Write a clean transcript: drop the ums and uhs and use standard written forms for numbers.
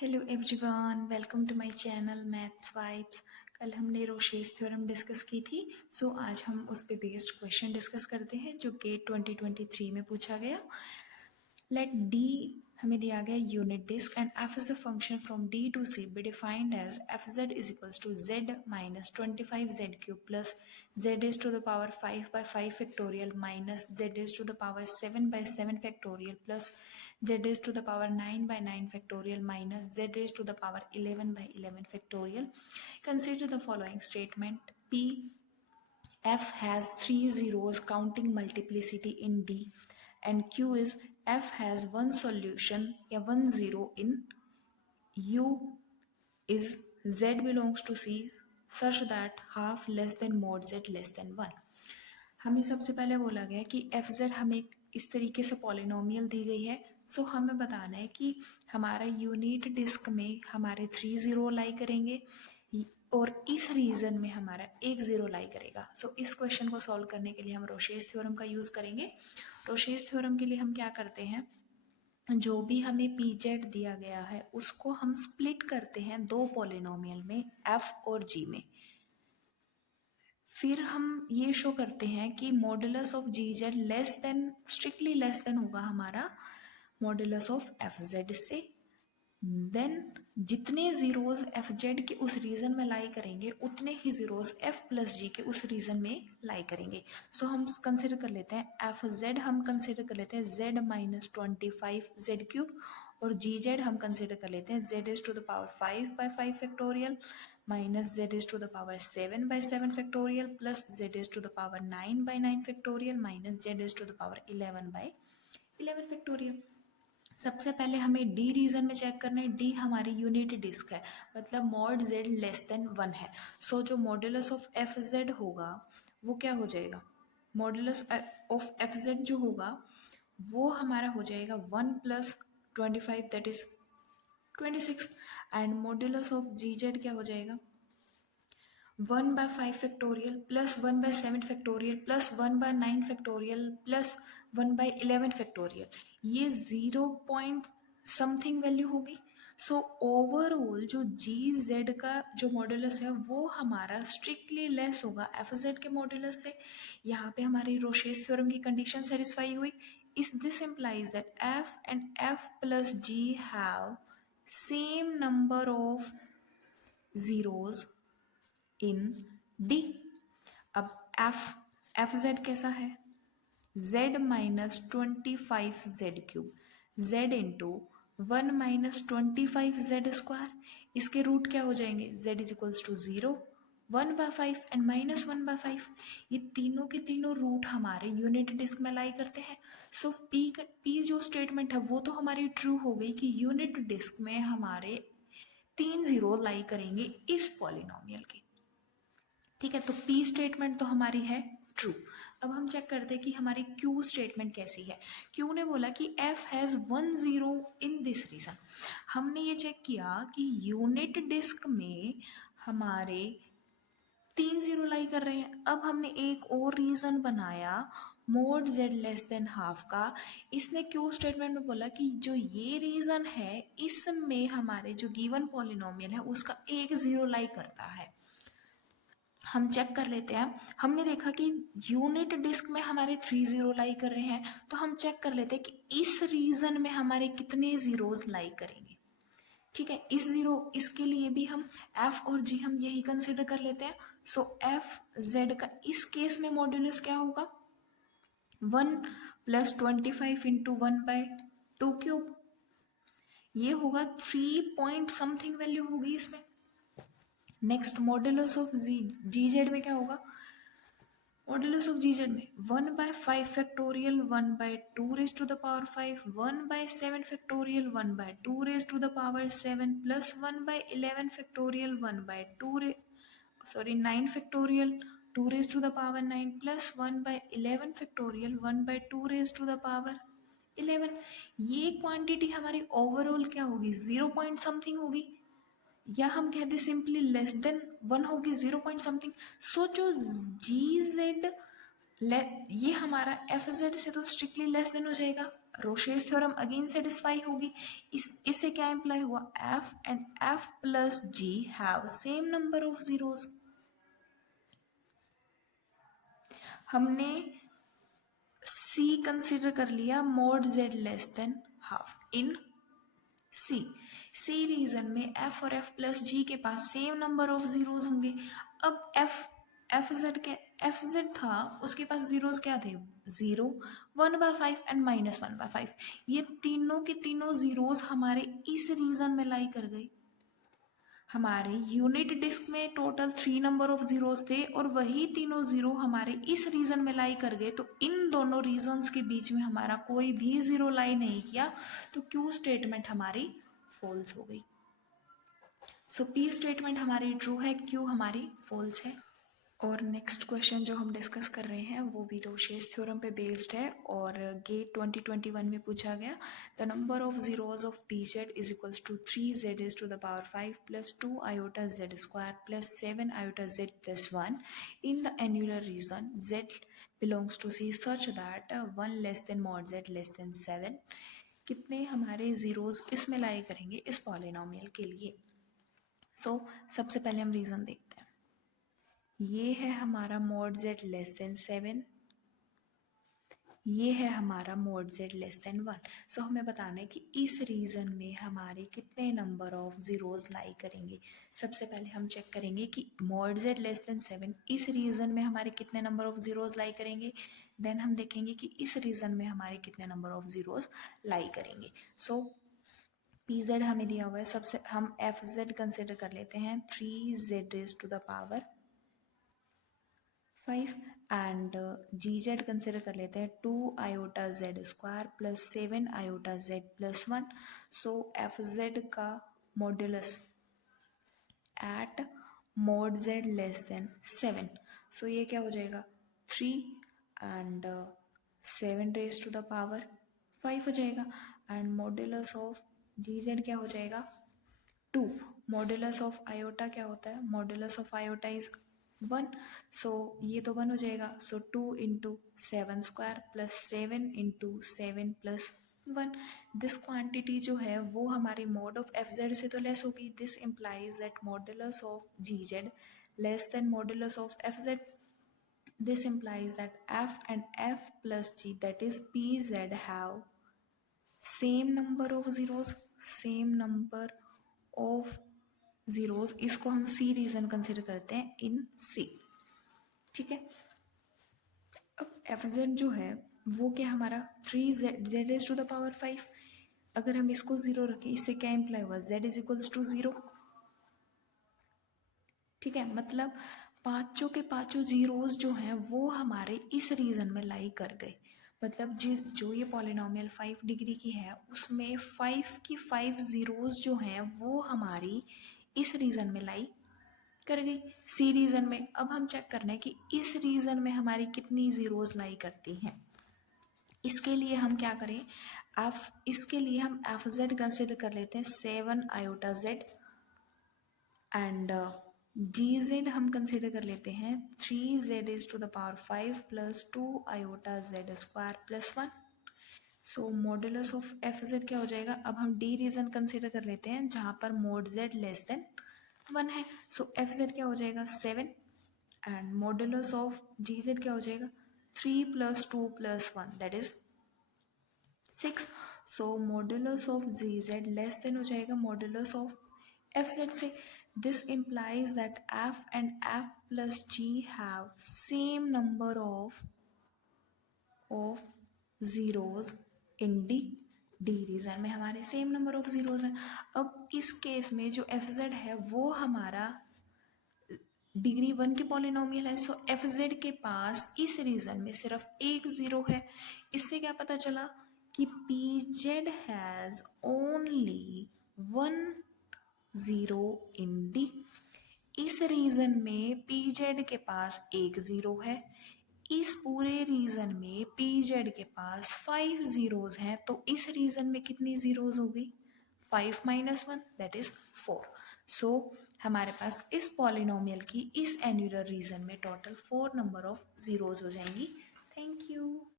Hello everyone, welcome to my channel maths vibes. कल हमने रोशेस theorem discuss की थी। आज हम उस पे बेस्ड क्वेश्चन डिस्कस करते हैं जो कि 2023 में पूछा गया। लेट डी हमें दिया गया unit disc and F is a function from D to C be defined as F Z is equals to Z minus 25z cube plus Z is to the power 5/5 factorial minus Z is to the power 7/7 factorial plus z is to the power 9/9 factorial minus z is to the power 11/11 factorial. Consider the following statement. P f has 3 zeros counting multiplicity in D and Q is f has one solution या 1 zero in U is z belongs to C such that half less than mod z less than 1. हमें सबसे पहले बोला गया कि F Z हमें इस तरीके से पॉलिनोमियल दी गई है। हमें बताना है कि हमारा यूनिट डिस्क में हमारे 3 जीरो लाई करेंगे और इस रीजन में हमारा 1 जीरो लाई करेगा। इस क्वेश्चन को सॉल्व करने के लिए हम रोशेस थ्योरम का यूज करेंगे। रोशेस थ्योरम के लिए हम क्या करते हैं, जो भी हमें पी जेड दिया गया है उसको हम स्प्लिट करते हैं दो पॉलिनोमियल में, एफ और जी में। फिर हम ये शो करते हैं कि modulus of ji Z less than, strictly less than होगा हमारा मॉडुलस ऑफ एफ जेड से। देन जितने जीरोस एफ जेड के उस रीजन में लाई करेंगे उतने ही जीरोस एफ प्लस जी के उस रीजन में लाई करेंगे। हम कंसिडर कर लेते हैं एफ जेड, हम कंसिडर कर लेते हैं जेड माइनस 25 जेड क्यूब और जी जेड हम कंसिडर कर लेते हैं Z is to the power 5/5 factorial minus Z is to the power 7/7 factorial plus Z is to the power 9/9 factorial minus Z is to the power 11/11 factorial. सबसे पहले हमें D reason में check करना है। D हमारी unit disc है, मतलब mod Z less then 1 है। जो मॉडुलस ऑफ एफ जेड होगा वो क्या हो जाएगा, मॉडुलस ऑफ एफ जेड जो होगा वो हमारा हो जाएगा 1 + 25 that is 26 and modulus of ji Z क्या हो जाएगा 1/5 factorial plus 1/7 factorial plus 1/9 factorial plus 1/11 factorial. ये 0 पॉइंट समथिंग वैल्यू होगी। ओवरऑल जो जी जेड का जो मॉडुलस है वो हमारा स्ट्रिक्टली लेस होगा एफ जेड के मॉडुलस से। यहाँ पे हमारी रोशेस थ्योरम की कंडीशन सेटिस्फाई हुई। इस this implies that F and F plus G have same number of zeros in D. अब एफ जेड कैसा है, z minus 25 Z cube, z into 1 minus 25 Z square. इसके रूट क्या हो जाएंगे, z is equals to 0, 1/5 and minus 1/5। ये तीनों के तीनों रूट हमारे यूनिट डिस्क में लाई करते हैं। पी जो स्टेटमेंट है वो तो हमारी ट्रू हो गई कि यूनिट डिस्क में हमारे 3 जीरो लाई करेंगे इस पॉलिनोमियल के। ठीक है, तो पी स्टेटमेंट तो हमारी है ट्रू। अब हम चेक करते हैं कि हमारी क्यू स्टेटमेंट कैसी है। क्यू ने बोला कि F has 1 zero in this region. हमने ये चेक किया कि यूनिट डिस्क में हमारे 3 जीरो लाई कर रहे हैं। अब हमने एक और रीजन बनाया mode Z less than half का। इसने क्यू स्टेटमेंट में बोला कि जो ये रीजन है इसमें हमारे जो गिवन पॉलिनोमियल है उसका 1 जीरो लाई करता है। हम चेक कर लेते हैं। हमने देखा कि यूनिट डिस्क में हमारे 3 जीरो लाई कर रहे हैं, तो हम चेक कर लेते हैं कि इस रीजन में हमारे कितने जीरोस लाई करेंगे। ठीक है, इस जीरो इसके लिए भी हम एफ और जी हम यही कंसिडर कर लेते हैं। एफ जेड का इस केस में मॉड्यूलस क्या होगा 1 + 25 इंटू 1/2 क्यूब। ये होगा 3 पॉइंट समथिंग वैल्यू होगी इसमें। Next modulus of ji Z में क्या होगा, मॉडुलस ऑफ जी जेड में 1/5 factorial 1/2 raise to the power 5, 1/7 factorial 1/2 raise to the power 7 plus 1/11 factorial 9 factorial 2 raise to the power 9 plus 1/11 factorial 1/2 raise to the power 11। ये quantity हमारी overall क्या होगी 0 point something होगी, या हम कहते simply less than 1 होगी 0 पॉइंट समथिंग। जो जी जेड ये हमारा एफ जेड से तो स्ट्रिक्टली लेस देन हो जाएगा, रोशेस थ्योरम अगेन सेटिस्फाई होगी। इससे क्या इम्प्लाई हुआ, F and F plus G have same number of zeros. हमने सी कंसिडर कर लिया mod Z less than half in C region में एफ और एफ प्लस जी के पास सेम नंबर ऑफ जीरोज होंगे। अब एफ जेड था, उसके पास जीरोज क्या थे, 0, 1/5 एंड -1/5। ये तीनों के तीनों जीरोज हमारे इस रीजन में लाई कर गए। हमारे यूनिट डिस्क में टोटल 3 नंबर ऑफ जीरोज थे और वही तीनों जीरो हमारे इस रीजन में लाई कर गए। तो इन दोनों रीजन्स के बीच में हमारा कोई भी जीरो लाई नहीं किया, तो क्यू स्टेटमेंट हमारी फॉल्स हो गई। सो पी स्टेटमेंट हमारी ट्रू है, क्यू हमारी फॉल्स है। और नेक्स्ट क्वेश्चन जो हम डिस्कस कर रहे हैं वो भी रोशेस थ्योरम पे बेस्ड है और गेट 2021 में पूछा गया। The number of zeros of P Z is equals to 3z is to the power 5 plus 2 iota z square plus 7 iota z plus 1 in the annular region z belongs to C such that 1 less than mod z less than 7। कितने हमारे zeros इसमें लाई करेंगे इस polynomial के लिए। सबसे पहले हम रीजन देखते हैं। ये है हमारा mod z लेस देन 7, ये है हमारा mod z लेस देन 1। हमें बताना है कि इस रीजन में हमारे कितने नंबर ऑफ जीरोज लाई करेंगे। सबसे पहले हम चेक करेंगे कि mod z लेस देन 7 इस रीजन में हमारे कितने नंबर ऑफ जीरोज लाई करेंगे। देन हम देखेंगे कि इस रीजन में हमारे कितने नंबर ऑफ जीरोज लाई करेंगे। पी जेड हमें दिया हुआ है। सबसे हम एफ जेड कंसिडर कर लेते हैं 3z raised to the power 5 and ji z consider कर लेते हैं 2 iota z square plus 7 iota z plus 1। F z का modulus at mod z less than 7। ये क्या हो जाएगा 3 and 7 raised to the power 5 हो जाएगा। And modulus of ji Z क्या हो जाएगा 2। मॉड्यूलस ऑफ आयोटा क्या होता है, मॉड्यूलस ऑफ आयोटा इज 1। ये तो 1 हो जाएगा। 2 into 7 square plus 7 into 7 plus 1। This quantity जो है वो हमारी मॉड ऑफ एफ जेड से तो लेस होगी। This implies that modulus of ji Z less than modulus of F Z. This implies that F and F plus G that is P Z have same number of zeros, same number of zeros. इसको हम सी reason consider करते हैं इन सी। ठीक है, अब F Z जो है वो क्या हमारा 3z raised to the power 5। अगर हम इसको 0 रखें, इससे क्या इम्प्लाई हुआ z इज इक्वल्स टू 0। ठीक है, मतलब पांचों के पांचों जीरोज जो हैं वो हमारे इस रीजन में लाई कर गए। मतलब जो ये पॉलिनोमियल 5 डिग्री की है उसमें 5 की 5 जीरोज जो हैं वो हमारी इस रीजन में लाई कर गई, सी रीजन में। अब हम चेक करना है कि इस रीजन में हमारी कितनी जीरोज लाई करती हैं। इसके लिए हम क्या करें, इसके लिए हम एफ जेड कंसिडर कर लेते हैं 7 iota z and ji Z हम कंसिडर कर लेते हैं 3z raised to the power 5 plus 2 iota z square plus 1। Modulus of F Z क्या हो जाएगा। अब हम डी रीजन कंसिडर कर लेते हैं जहां पर मोड जेड लेस देन 1 है। एफ जेड क्या हो जाएगा 7 and modulus of ji Z क्या हो जाएगा 3 plus 2 plus 1 that is 6। Modulus of ji Z less than हो जाएगा मॉड्यूलस ऑफ एफ जेड से। This implies that f and f plus g have same number of zeros in D reason में हमारे same number of zeros हैं। अब इस case में जो एफ जेड है वो हमारा डिग्री 1 की पॉलिनोमियल है। एफ जेड के पास इस रीजन में सिर्फ एक जीरो है। इससे क्या पता चला कि P Z has only 1 zero in D. इस रीजन में पी जेड के पास एक जीरो है। इस पूरे रीजन में पी जेड के पास 5 जीरोज हैं। तो इस रीजन में कितनी जीरोज होगी 5 माइनस 1 दैट इज 4। हमारे पास इस पॉलिनोमियल की इस एन्युलर रीजन में टोटल 4 नंबर ऑफ जीरोज हो जाएंगी। Thank you.